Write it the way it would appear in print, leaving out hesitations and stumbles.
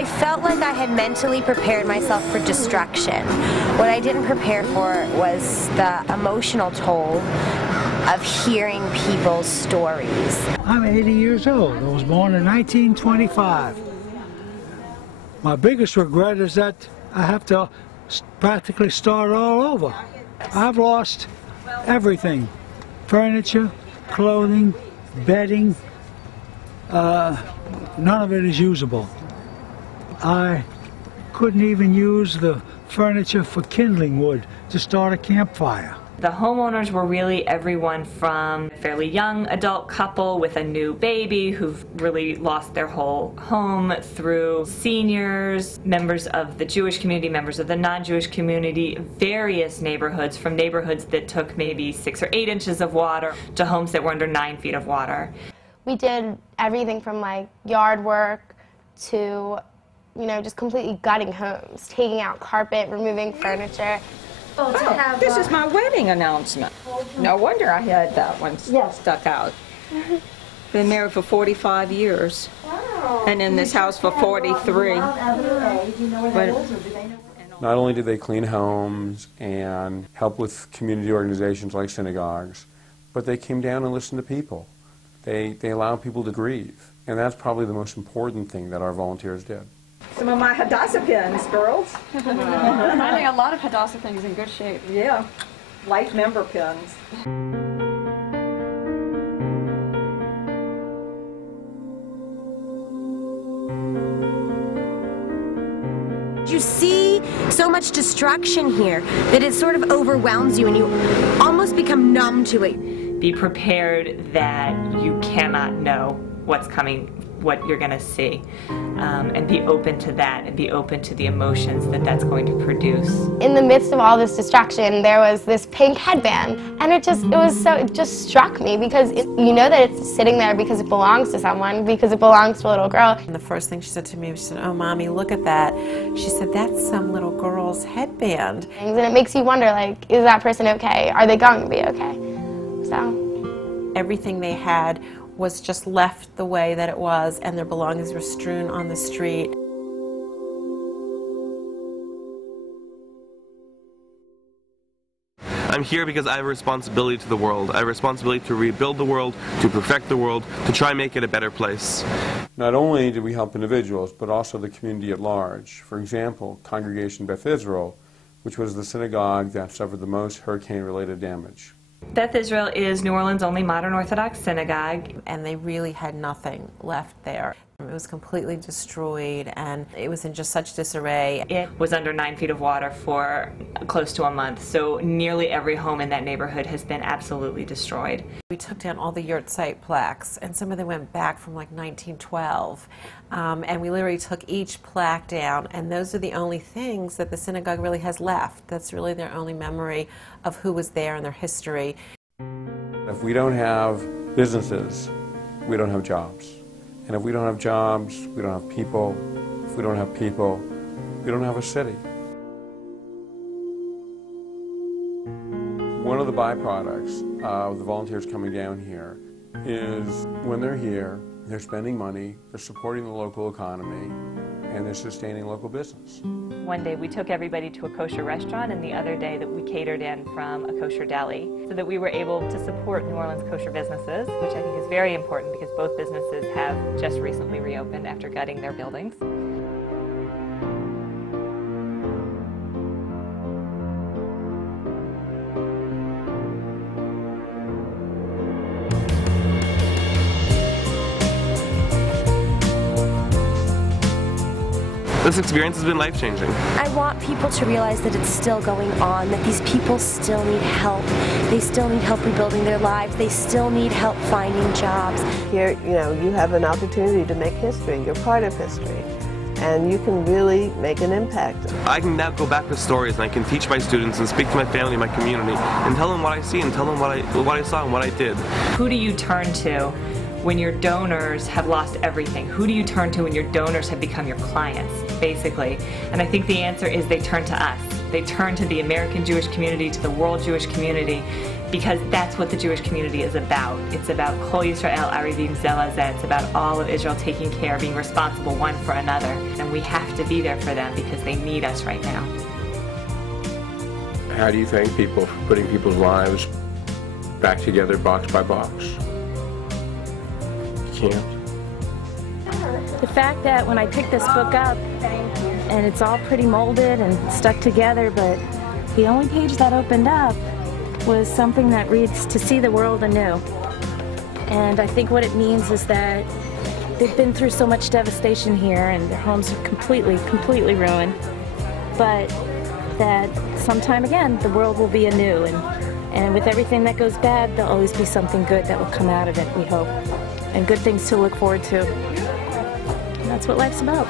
I felt like I had mentally prepared myself for destruction. What I didn't prepare for was the emotional toll of hearing people's stories. I'm 80 years old. I was born in 1925. My biggest regret is that I have to practically start all over. I've lost everything: furniture, clothing, bedding. None of it is usable. I couldn't even use the furniture for kindling wood to start a campfire. The homeowners were really everyone from a fairly young adult couple with a new baby who've really lost their whole home, through seniors, members of the Jewish community, members of the non-Jewish community, various neighborhoods, from neighborhoods that took maybe 6 or 8 inches of water to homes that were under 9 feet of water. We did everything from like yard work to, you know, just completely gutting homes, taking out carpet, removing furniture. Oh, this is my wedding announcement. No wonder I had that one stuck out. Been married for 45 years. Wow. And in this house for 43. Not only did they clean homes and help with community organizations like synagogues, but they came down and listened to people. They allowed people to grieve. And that's probably the most important thing that our volunteers did. Some of my Hadassah pins, girls. Finding a lot of Hadassah things in good shape. Yeah, life member pins. You see so much destruction here that it sort of overwhelms you and you almost become numb to it. Be prepared that you cannot know what's coming, what you're going to see, and be open to that, and be open to the emotions that that's going to produce. In the midst of all this distraction, there was this pink headband, and it just struck me, because you know that it's sitting there because it belongs to someone, because it belongs to a little girl. And the first thing she said to me, she said, "Oh, Mommy, look at that." She said, "That's some little girl's headband." And it makes you wonder, like, is that person okay? Are they going to be okay? So everything they had was just left the way that it was, and their belongings were strewn on the street. I'm here because I have a responsibility to the world. I have a responsibility to rebuild the world, to perfect the world, to try and make it a better place. Not only did we help individuals, but also the community at large. For example, Congregation Beth Israel, which was the synagogue that suffered the most hurricane-related damage. Beth Israel is New Orleans' only modern Orthodox synagogue. And they really had nothing left there. It was completely destroyed, and it was in just such disarray. It was under 9 feet of water for close to a month, so nearly every home in that neighborhood has been absolutely destroyed. We took down all the yurt site plaques, and some of them went back from like 1912. And we literally took each plaque down, and those are the only things that the synagogue really has left. That's really their only memory of who was there and their history. If we don't have businesses, we don't have jobs. And if we don't have jobs, we don't have people. If we don't have people, we don't have a city. One of the byproducts of the volunteers coming down here is when they're here, they're spending money, they're supporting the local economy, and they're sustaining local business. One day we took everybody to a kosher restaurant, and the other day that we catered in from a kosher deli, so that we were able to support New Orleans kosher businesses, which I think is very important because both businesses have just recently reopened after gutting their buildings. This experience has been life-changing. I want people to realize that it's still going on, that these people still need help. They still need help rebuilding their lives. They still need help finding jobs. Here, you know, you have an opportunity to make history. You're part of history. And you can really make an impact. I can now go back to stories, and I can teach my students and speak to my family, my community, and tell them what I see and tell them what I saw and what I did. Who do you turn to when your donors have lost everything? Who do you turn to when your donors have become your clients, basically? And I think the answer is they turn to us. They turn to the American Jewish community, to the world Jewish community, because that's what the Jewish community is about. It's about Kol Yisrael Arivim Zel Hazeh. It's about all of Israel taking care, being responsible one for another. And we have to be there for them because they need us right now. How do you thank people for putting people's lives back together box by box? You can't. The fact that when I picked this book up, and it's all pretty molded and stuck together, but the only page that opened up was something that reads, "To see the world anew." And I think what it means is that they've been through so much devastation here and their homes are completely ruined, but that sometime again the world will be anew, and with everything that goes bad, there'll always be something good that will come out of it, we hope, and good things to look forward to. And that's what life's about.